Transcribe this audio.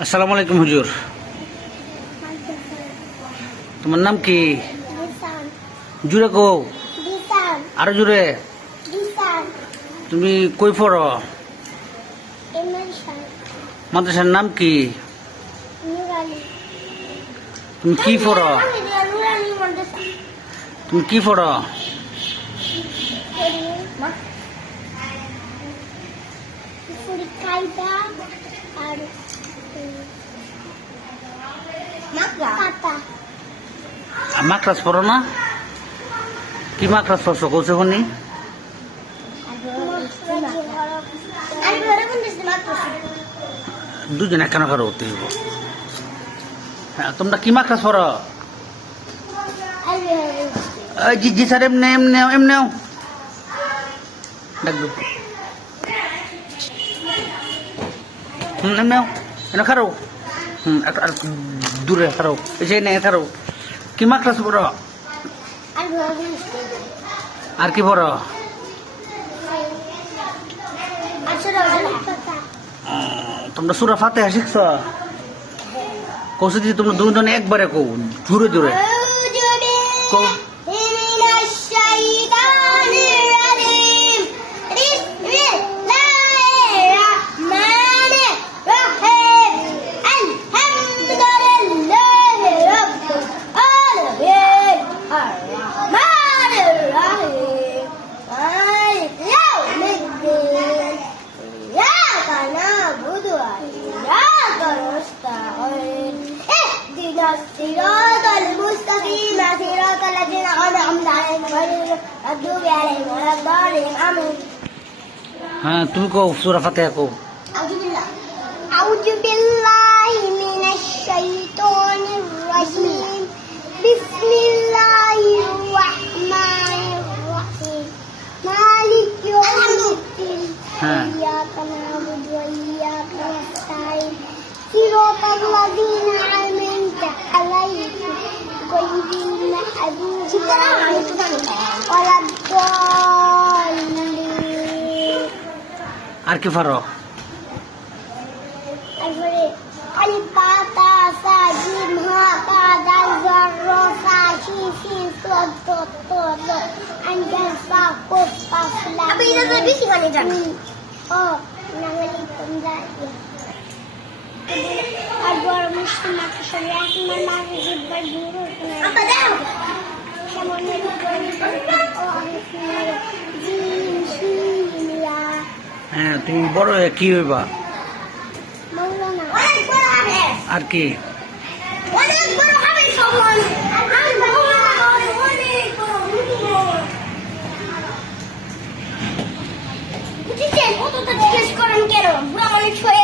আসসালামু আলাইকুম হুজুর তোমার নাম কি জুড়ে কো আরও জুড়ে তুমি কই পড়ো মাদ্রাসার নাম কি তুমি কি পড়ো তুমি কি পড়ি আর কাতা আর মাকড়াস পড়ো না? কি মাকড়াস পড়ছো কৌছে ঘরে দেশে দুজনে কেন কারও হতে হইব তোমরা কি মাকড়াস পড়ো জি জি স্যার এমনি এমনি এমনি। ডাকবো হুম, এমনি। এনে খারো হুম দূরে খারো এসে নে খারো কি ক্লাস পড়ো আর কি পড়ো তোমরা সুরা ফাতে শিখছ? কৌশি তোমরা দুজনে একবারে কৌ জোরে জোরে। কৌ الصراط المستقيم صراط الذين أنعمت عليهم غير المغضوب عليهم ولا الضالين آمين ها تبقوا سورة فاتحة أعوذ بالله أعوذ بالله من الشيطان الرجيم بسم الله الرحمن الرحيم مالك يوم الدين আর কি পারো? মানে দাও। সামনে হ্যাঁ তুমি বড় হয়ে কি হইবা? আর কি? করেন কেন? বুড়া মানুষ হয়ে